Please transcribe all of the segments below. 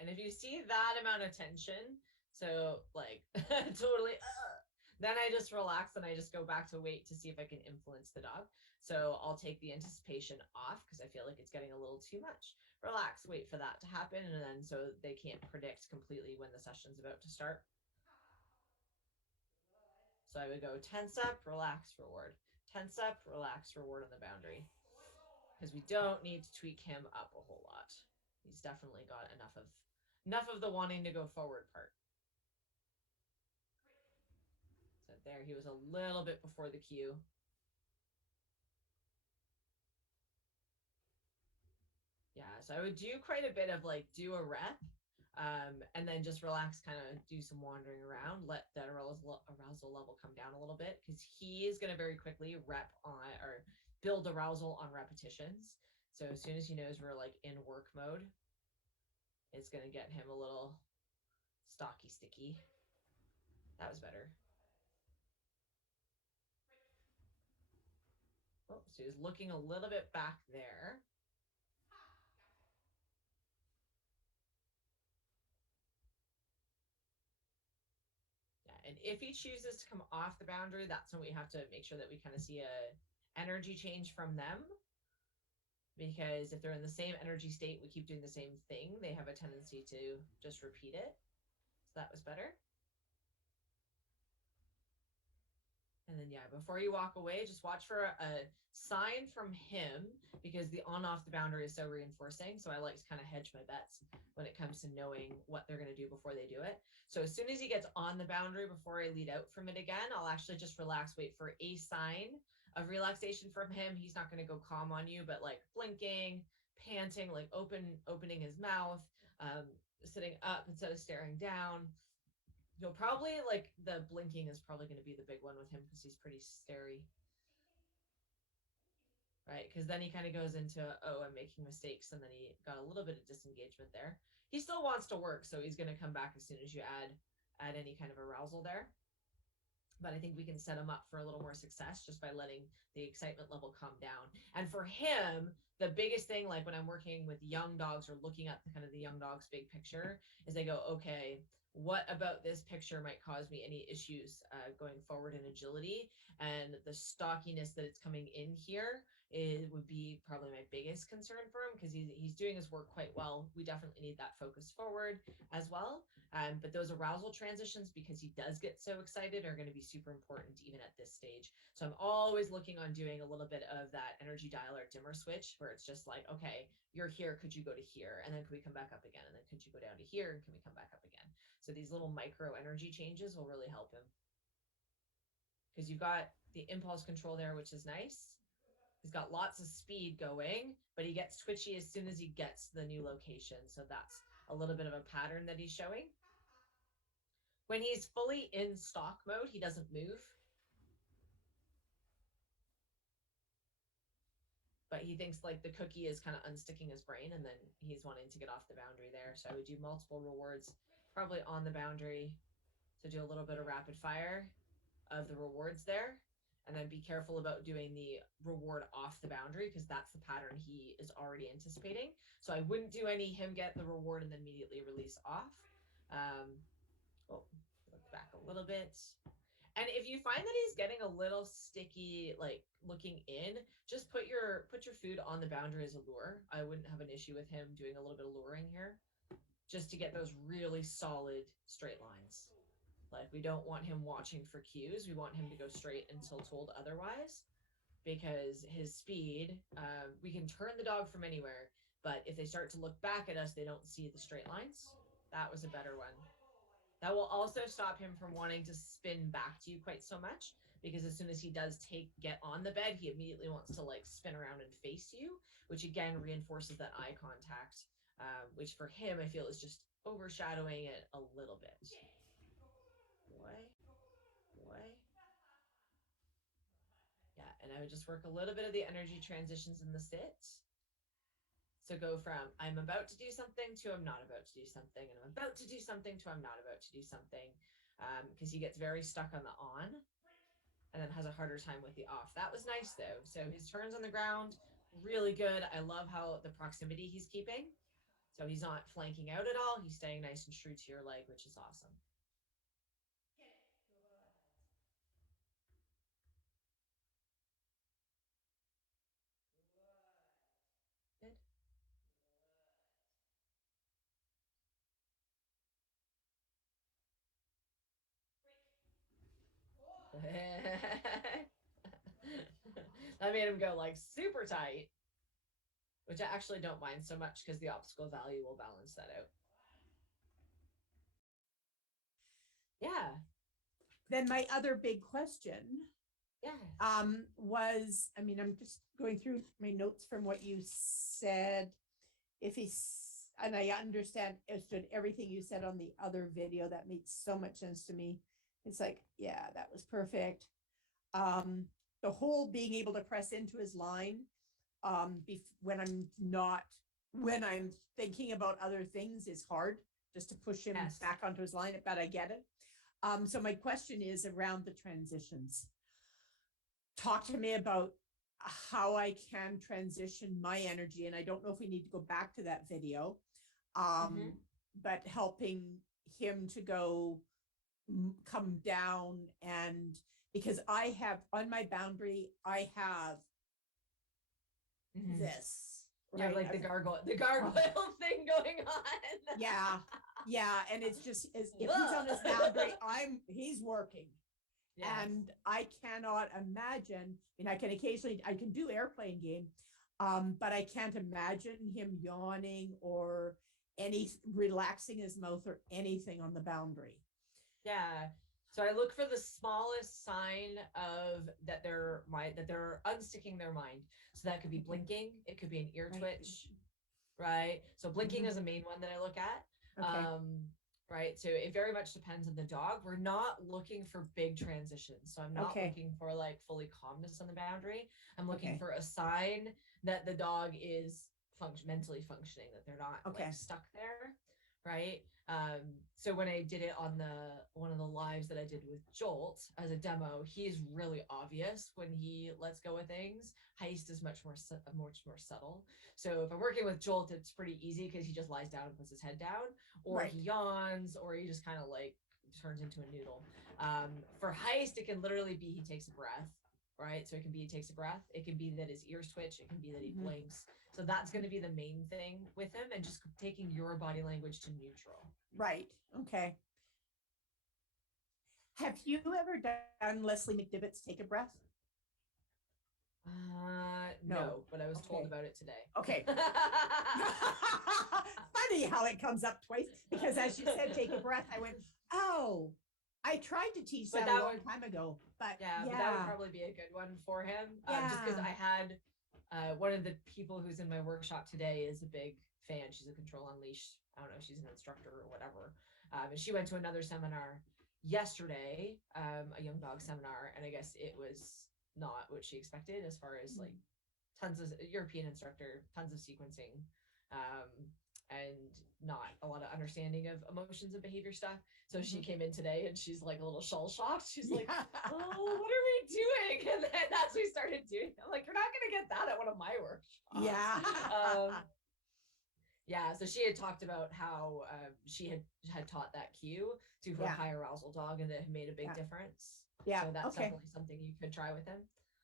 and if you see that amount of tension, so like totally, then I just relax and I just go back to wait to see if I can influence the dog. So I'll take the anticipation off because I feel like it's getting a little too much. Relax, wait for that to happen, and then so they can't predict completely when the session's about to start. So I would go tense up, relax, reward. Tense up, relax, reward on the boundary. Because we don't need to tweak him up a whole lot. He's definitely got enough of the wanting to go forward part. So there, he was a little bit before the cue. Yeah, so I would do quite a bit of like do a rep, and then just relax, kind of do some wandering around, let that arousal level come down a little bit because he is going to very quickly rep on or build arousal on repetitions. So as soon as he knows we're like in work mode, it's going to get him a little stocky sticky. That was better. Oh, so he was looking a little bit back there. Yeah, and if he chooses to come off the boundary, that's when we have to make sure that we kind of see a energy change from them. Because if they're in the same energy state, we keep doing the same thing, they have a tendency to just repeat it. So that was better. And then, yeah, before you walk away, just watch for a sign from him because the on off the boundary is so reinforcing. So I like to kind of hedge my bets when it comes to knowing what they're going to do before they do it. So as soon as he gets on the boundary, before I lead out from it again, I'll actually just relax, wait for a sign of relaxation from him. He's not going to go calm on you, but like blinking, panting, like opening his mouth, sitting up instead of staring down. You'll probably like the blinking is probably going to be the big one with him because he's pretty starey, right? Because then he kind of goes into, oh, I'm making mistakes, and then he got a little bit of disengagement there. He still wants to work, so he's going to come back as soon as you add any kind of arousal there. But I think we can set him up for a little more success just by letting the excitement level come down. And for him, the biggest thing, like when I'm working with young dogs or looking at the kind of the young dog's big picture, is they go, okay, what about this picture might cause me any issues going forward in agility? And the stockiness that it's coming in here would be probably my biggest concern for him because he's doing his work quite well. We definitely need that focus forward as well. But those arousal transitions, because he does get so excited, are going to be super important even at this stage. So I'm always looking on doing a little bit of that energy dial or dimmer switch where it's just like, okay, you're here, could you go to here? And then could we come back up again? And then could you go down to here? And can we come back up again? So these little micro energy changes will really help him. Because you've got the impulse control there, which is nice. He's got lots of speed going, but he gets twitchy as soon as he gets to the new location. So that's a little bit of a pattern that he's showing. When he's fully in stock mode, he doesn't move. But he thinks like the cookie is kind of unsticking his brain, and then he's wanting to get off the boundary there. So I would do multiple rewards, probably on the boundary. So do a little bit of rapid fire of the rewards there, and then be careful about doing the reward off the boundary because that's the pattern he is already anticipating. So I wouldn't do any him get the reward and then immediately release off. Oh, look back a little bit. And if you find that he's getting a little sticky, like looking in, just put your food on the boundary as a lure. I wouldn't have an issue with him doing a little bit of luring here, just to get those really solid straight lines. Like we don't want him watching for cues. We want him to go straight until told otherwise, because his speed, we can turn the dog from anywhere, but if they start to look back at us, they don't see the straight lines. That was a better one. That will also stop him from wanting to spin back to you quite so much, because as soon as he does get on the bed, he immediately wants to like spin around and face you, which again reinforces that eye contact, which for him I feel is just overshadowing it a little bit. Boy. Yeah, and I would just work a little bit of the energy transitions in the sit. So go from I'm about to do something to I'm not about to do something, and I'm about to do something to I'm not about to do something, because he gets very stuck on the on and then has a harder time with the off. That was nice though. So his turns on the ground, really good. I love how the proximity he's keeping. So he's not flanking out at all. He's staying nice and true to your leg, which is awesome. Good. That made him go like super tight, which I actually don't mind so much because the obstacle value will balance that out. Yeah. Then my other big question Yeah. was, I mean, I'm just going through my notes from what you said. If he's, and I understood everything you said on the other video, that made so much sense to me. It's like, yeah, that was perfect. The whole being able to press into his line, when I'm thinking about other things is hard, just to push him Yes. back onto his line, but I get it. So my question is around the transitions. Talk to me about how I can transition my energy. And I don't know if we need to go back to that video, but helping him to come down. And because I have on my boundary, I have this. You have like the gargoyle thing going on. Yeah. And it's just if he's on his boundary, he's working. Yes. And I cannot imagine, I can do airplane game, but I can't imagine him yawning or relaxing his mouth or anything on the boundary. Yeah. So I look for the smallest sign of that they're unsticking their mind. So that could be blinking. It could be an ear twitch, right? So blinking is a main one that I look at. Okay. Right. So it very much depends on the dog. We're not looking for big transitions. So I'm not looking for like fully calmness on the boundary. I'm looking for a sign that the dog is mentally functioning, that they're not like stuck there. Right. So when I did it on one of the lives that I did with Jolt as a demo, he's really obvious when he lets go of things. Heist is much more subtle. So if I'm working with Jolt, it's pretty easy because he just lies down and puts his head down, or he yawns, or he just kind of like turns into a noodle. For Heist, it can literally be he takes a breath. Right. So it can be he takes a breath. It can be that his ears twitch. It can be that he blinks. So that's going to be the main thing with him, and just taking your body language to neutral. Right. Okay. Have you ever done Leslie McDivitt's Take a Breath? No, but I was told about it today. Okay. Funny how it comes up twice, because as you said, take a breath, I went, oh, I tried to teach that a long time ago, but but that would probably be a good one for him. Just because I had one of the people who's in my workshop today is a big fan. She's a Control Unleashed. I don't know, she's an instructor or whatever. And she went to another seminar yesterday, a young dog seminar, and I guess it was not what she expected as far as like tons of European instructor, tons of sequencing, and not a lot of understanding of emotions and behavior stuff. So she came in today and she's like a little shell shocked. She's like, oh, what are we doing? And then as we started doing, I'm like, you're not going to get that at one of my workshops. Yeah. So she had talked about how she had taught that cue to her high arousal dog, and that had made a big difference. Yeah. So that's definitely something you could try with him.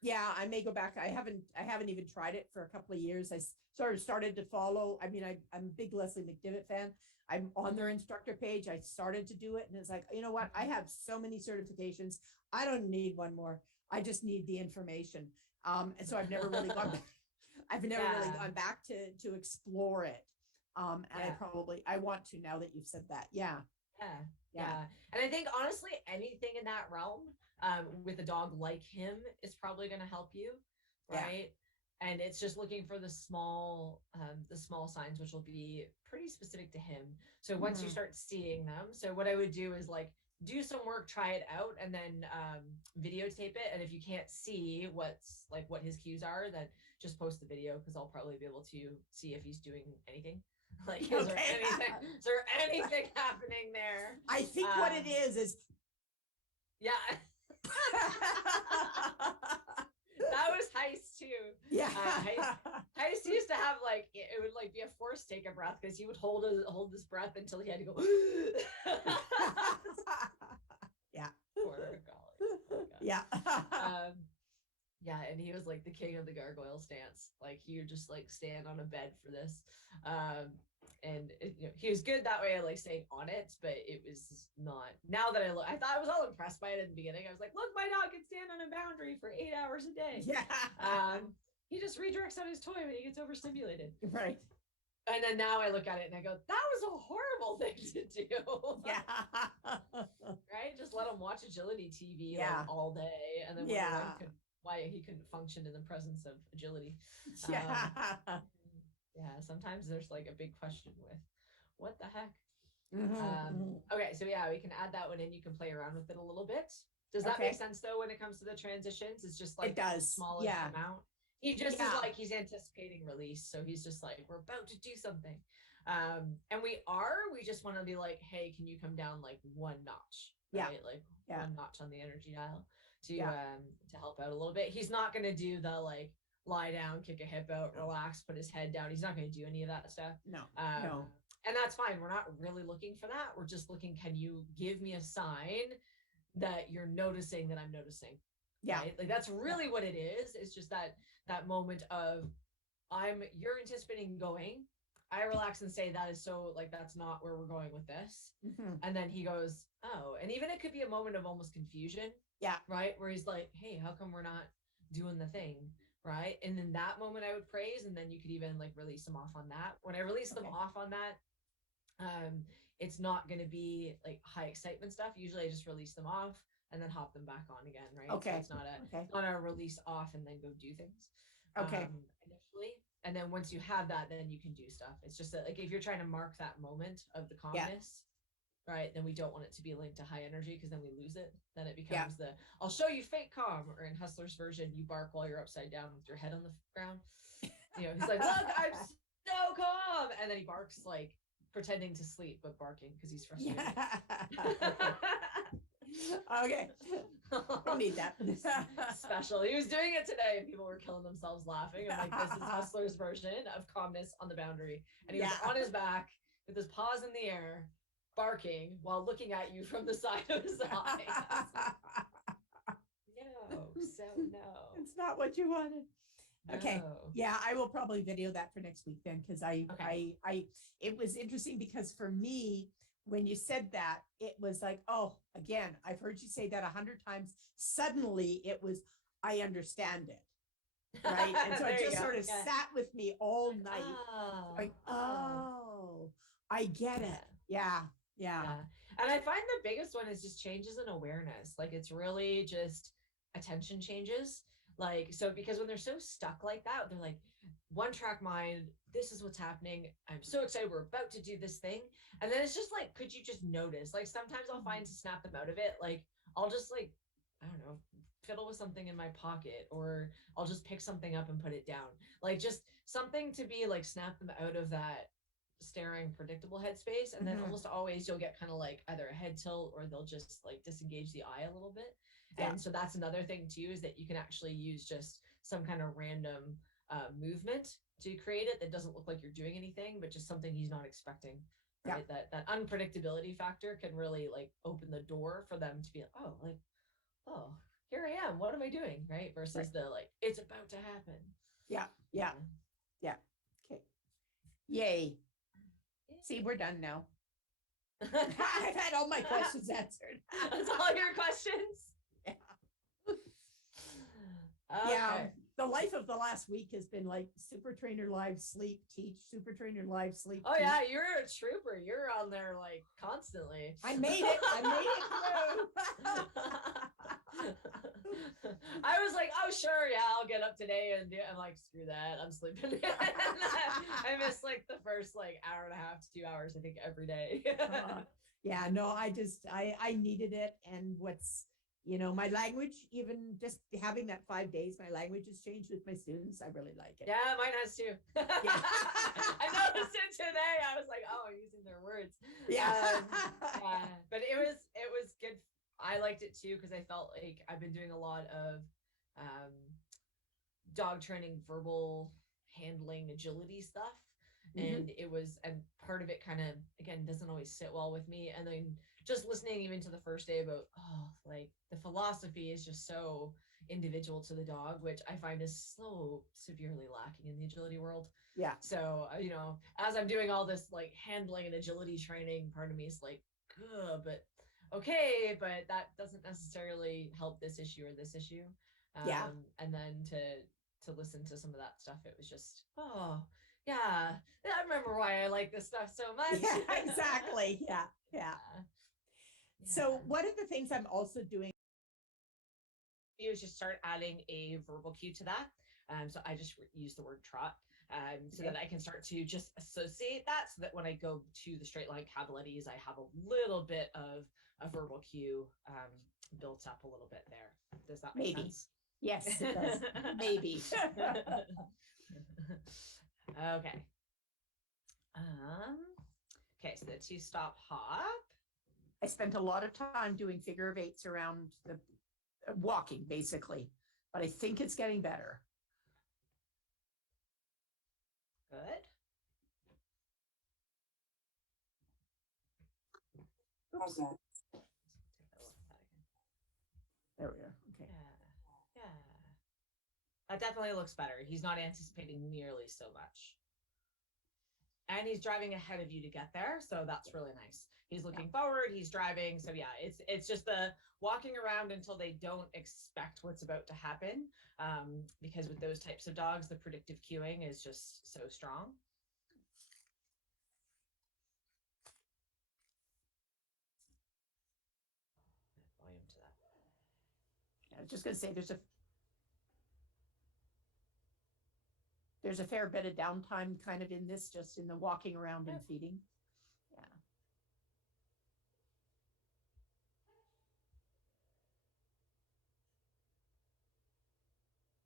Yeah, I may go back. I haven't even tried it for a couple of years. I sort of started to follow. I mean, I'm a big Leslie McDivitt fan. I'm on their instructor page. I started to do it, and it's like, you know what? I have so many certifications. I don't need one more. I just need the information. And so I've never really gone back. I've never really gone back to explore it. And I want to, now that you've said that. Yeah. And I think honestly, anything in that realm, with a dog like him is probably going to help you, right? And it's just looking for the small signs, which will be pretty specific to him. So once you start seeing them, so what I would do is like do some work, try it out, and then videotape it. And if you can't see what his cues are, then just post the video, because I'll probably be able to see if he's doing anything. Like, is there anything happening there? I think what it is that was Heist too. Yeah. I used to have like it would like be a forced take a breath because he would hold this breath until he had to go. Yeah. Poor golly. Oh Yeah. Yeah, and he was like the king of the gargoyle stance. Like he would just like stand on a bed for this. And he was good that way, like staying on it, but it was not. Now that I thought I was all impressed by it in the beginning. I was like, look, my dog can stand on a boundary for 8 hours a day. Yeah. He just redirects on his toy when he gets overstimulated. Right. And then now I look at it and I go, that was a horrible thing to do. Yeah. Right? Just let him watch agility TV Yeah. like, all day, and then Yeah. why he couldn't function in the presence of agility. Yeah. Yeah, sometimes there's like a big question with what the heck. Mhm. Okay, so yeah, we can add that one in. You can play around with it a little bit. Does that Okay. make sense though when it comes to the transitions? It's just like It does. smallest Yeah. amount. He just Yeah. is like he's anticipating release, so he's just like we're about to do something. And we just want to be like, hey, can you come down like one notch? Yeah. Right? Like Yeah. one notch on the energy dial to Yeah. to help out a little bit. He's not gonna do the like lie down, kick a hip out, relax, put his head down. He's not gonna do any of that stuff. No. Um, No. And that's fine. We're not really looking for that. We're just looking, can you give me a sign that you're noticing that I'm noticing? Yeah. Right? Like that's really what it is. It's just that moment of you're anticipating going. I relax and say that is so like that's not where we're going with this. Mhm. And then he goes, oh, and even it could be a moment of almost confusion. Yeah. Right. Where he's like, hey, how come we're not doing the thing? Right. And in that moment I would praise, and then you could even like release them off on that. When I release them off on that, it's not going to be like high excitement stuff. Usually I just release them off and then hop them back on again. Right. Okay. So it's not a release off and then go do things. Okay. Initially. And then once you have that, then you can do stuff. It's just that like if you're trying to mark that moment of the calmness, right, then we don't want it to be linked to high energy because then we lose it. Then it becomes I'll show you fake calm, or in Hustler's version, you bark while you're upside down with your head on the ground. He's like, look, I'm so calm. And then he barks like pretending to sleep, but barking because he's frustrated. Yeah. Okay. Don't need that. Special. He was doing it today and people were killing themselves laughing. I'm like, this is Hustler's version of calmness on the boundary. And he was on his back with his paws in the air, barking while looking at you from the side of his eye. No. It's not what you wanted. Okay. No. Yeah, I will probably video that for next week then, because it was interesting because for me, when you said that, it was like, oh, again, I've heard you say that 100 times. Suddenly it was, I understand it. Right. And so it just sort of sat with me all night. Like, oh, I get it. Yeah. And I find the biggest one is just changes in awareness. Like it's really just attention changes. Like, so because when they're so stuck like that, they're like, one track mind, this is what's happening. I'm so excited. We're about to do this thing. And then it's just like, could you just notice? Like sometimes I'll find to snap them out of it. Like I'll just like, I don't know, fiddle with something in my pocket, or I'll just pick something up and put it down. Like just something to be like, snap them out of that staring predictable headspace. And then almost always you'll get kind of like either a head tilt or they'll just like disengage the eye a little bit. And so that's another thing too, is that you can actually use just some kind of random movement to create it that doesn't look like you're doing anything, but just something he's not expecting. Right. That unpredictability factor can really like open the door for them to be like, oh, here I am. What am I doing? Right. Versus the like, it's about to happen. Yeah. Okay. Yay. See, we're done now. I've had all my questions answered. That's all your questions? Yeah. Okay. Yeah. The life of the last week has been like super trainer live, sleep, teach, super trainer live, sleep. Oh teach. yeah, you're a trooper. You're on there like constantly. I made it through. I was like, oh sure, yeah, I'll get up today and do it. I'm like, screw that, I'm sleeping. I missed like the first like hour and a half to 2 hours, I think, every day. Yeah, no, I needed it. And what's, my language, even just having that 5 days, my language has changed with my students. I really like it. Yeah, mine has too. Yeah. I noticed it today. I was like, oh, I'm using their words. Yeah. But it was good. I liked it too, because I felt like I've been doing a lot of dog training verbal handling agility stuff. Mhm. And part of it kind of, again, doesn't always sit well with me. And then just listening even to the first day about, like the philosophy is just so individual to the dog, which I find is so severely lacking in the agility world. Yeah. So, as I'm doing all this like handling and agility training, part of me is like, good, but okay, but that doesn't necessarily help this issue or this issue. Yeah. And then to listen to some of that stuff, it was just, yeah, I remember why I like this stuff so much. Yeah, exactly. Yeah. Yeah. So Yeah. one of the things I'm also doing is just start adding a verbal cue to that. So I just use the word trot, so that I can start to just associate that, so that when I go to the straight line cavalities, I have a little bit of a verbal cue built up a little bit there. Does that make maybe. sense? Yes, it does. Maybe. Okay. Okay, so the two stop hop. I spent a lot of time doing figure of eights around the walking, basically, but I think it's getting better. Good. Oops. Take a look at that again. There we go. Okay. Yeah. That definitely looks better. He's not anticipating nearly so much. And he's driving ahead of you to get there, so that's really nice. He's looking forward, he's driving. So yeah, it's just the walking around until they don't expect what's about to happen. Because with those types of dogs, the predictive cueing is just so strong. Volume to that. Yeah, I was just going to say there's a fair bit of downtime kind of in this, just in the walking around and feeding. Yeah.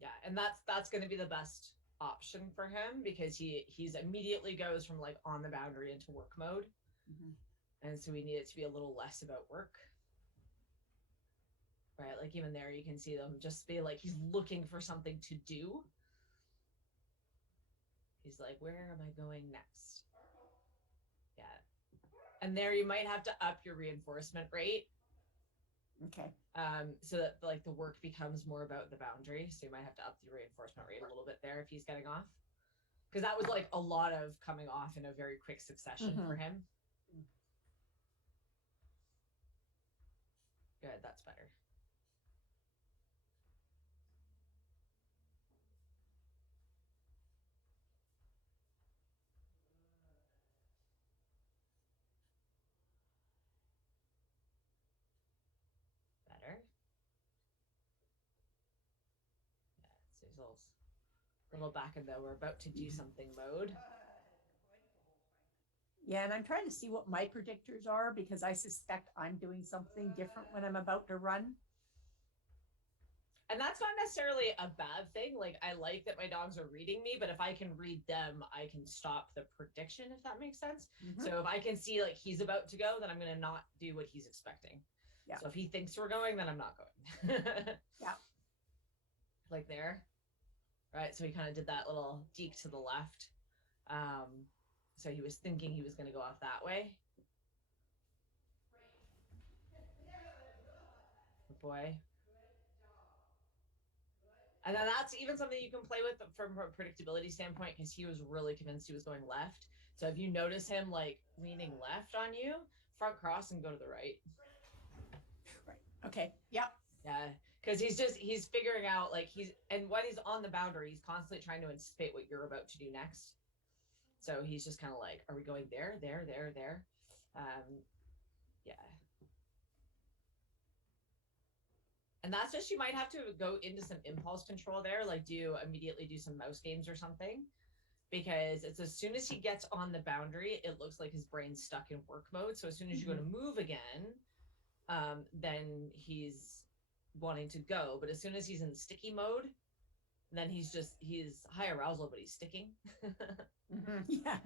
Yeah, and that's going to be the best option for him, because he's immediately goes from like on the boundary into work mode. And so we need it to be a little less about work. Right, like even there you can see them just be like, he's looking for something to do. He's like, where am I going next? Yeah. And there you might have to up your reinforcement rate. Okay. So that like the work becomes more about the boundary. So you might have to up the reinforcement rate a little bit there if he's getting off. Because that was like a lot of coming off in a very quick succession for him. Good, that's better. Better. Yeah, so he's a little back in the we're about to do something mode. Yeah, and I'm trying to see what my predictors are, because I suspect I'm doing something different when I'm about to run. And that's not necessarily a bad thing. Like, I like that my dogs are reading me, but if I can read them, I can stop the prediction, if that makes sense. So if I can see like he's about to go, then I'm going to not do what he's expecting. Yeah. So if he thinks we're going, then I'm not going. Yeah. Like there. Right. So he kind of did that little deke to the left. So he was thinking he was going to go off that way. Good boy. And then that's even something you can play with from a predictability standpoint, because he was really convinced he was going left. So if you notice him like leaning left on you, front cross and go to the right. Right. Okay. Yep. Yeah. Because he's figuring out like and when he's on the boundary, he's constantly trying to anticipate what you're about to do next. So he's just kind of like, are we going there? Yeah. And that's just, you might have to go into some impulse control there, like immediately do some mouse games or something, because it's as soon as he gets on the boundary, it looks like his brain's stuck in work mode. So as soon as you go to move again, then he's wanting to go. But as soon as he's in sticky mode, then he's high arousal, but he's sticking. Yeah.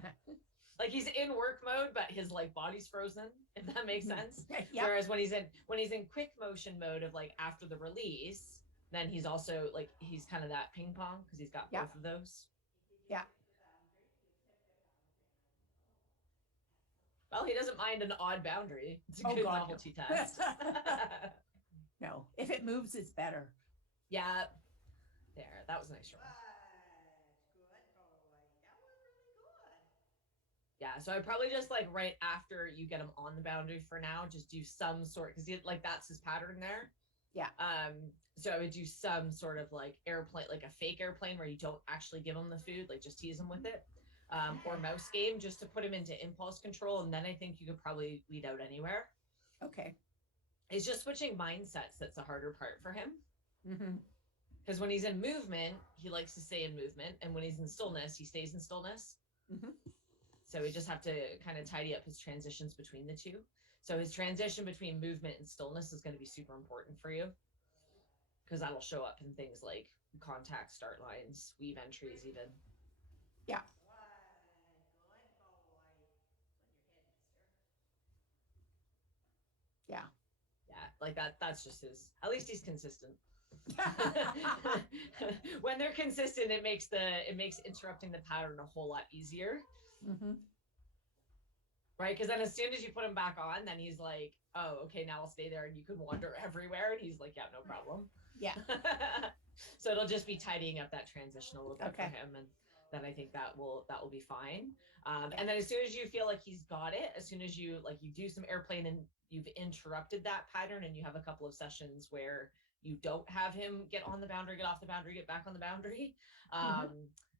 Like he's in work mode, but his like body's frozen, if that makes sense. Yep. Whereas when he's in quick motion mode of like after the release, then he's also like, he's kind of that ping pong, because he's got both of those. Yeah. Well, he doesn't mind an odd boundary. It's a Oh good God, novelty no. test. No, if it moves, it's better. Yeah, there. That was a nice roll. Good boy. That was really good. Yeah, so I probably just like right after you get him on the boundary for now, just do some sort because like that's his pattern there. Yeah. So I would do some sort of like airplane, like a fake airplane where you don't actually give him the food, like just tease him with it. Or mouse game just to put him into impulse control, and then I think you could probably lead out anywhere. Okay. It's just switching mindsets that's the harder part for him. Mm-hmm. Because when he's in movement, he likes to stay in movement, and when he's in stillness, he stays in stillness. Mm-hmm. So we just have to kind of tidy up his transitions between the two. So his transition between movement and stillness is going to be super important for you because that'll show up in things like contact start lines, weave entries, even. Yeah. Good boy. It's on your head, mister. Yeah. Yeah, like that's just his. At least he's consistent. When they're consistent, it makes interrupting the pattern a whole lot easier. Mm-hmm. Right, because then as soon as you put him back on, then he's like, oh, okay, now I'll stay there, and you can wander everywhere, and he's like, yeah, no problem. Yeah. So it'll just be tidying up that transition a little bit Okay. for him, and then I think that will be fine. And then as soon as you feel like he's got it, as soon as you like you do some airplane and you've interrupted that pattern, and you have a couple of sessions where you don't have him get on the boundary, get off the boundary, get back on the boundary.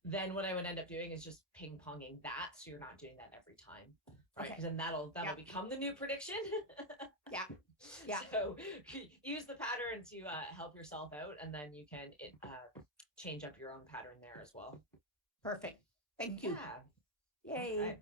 Then what I would end up doing is just ping ponging that, so you're not doing that every time, right? Because then that'll Yeah. become the new prediction. Yeah. Yeah. So use the pattern to help yourself out, and then you can change up your own pattern there as well. Perfect. Thank you. Yeah. Yay. Okay.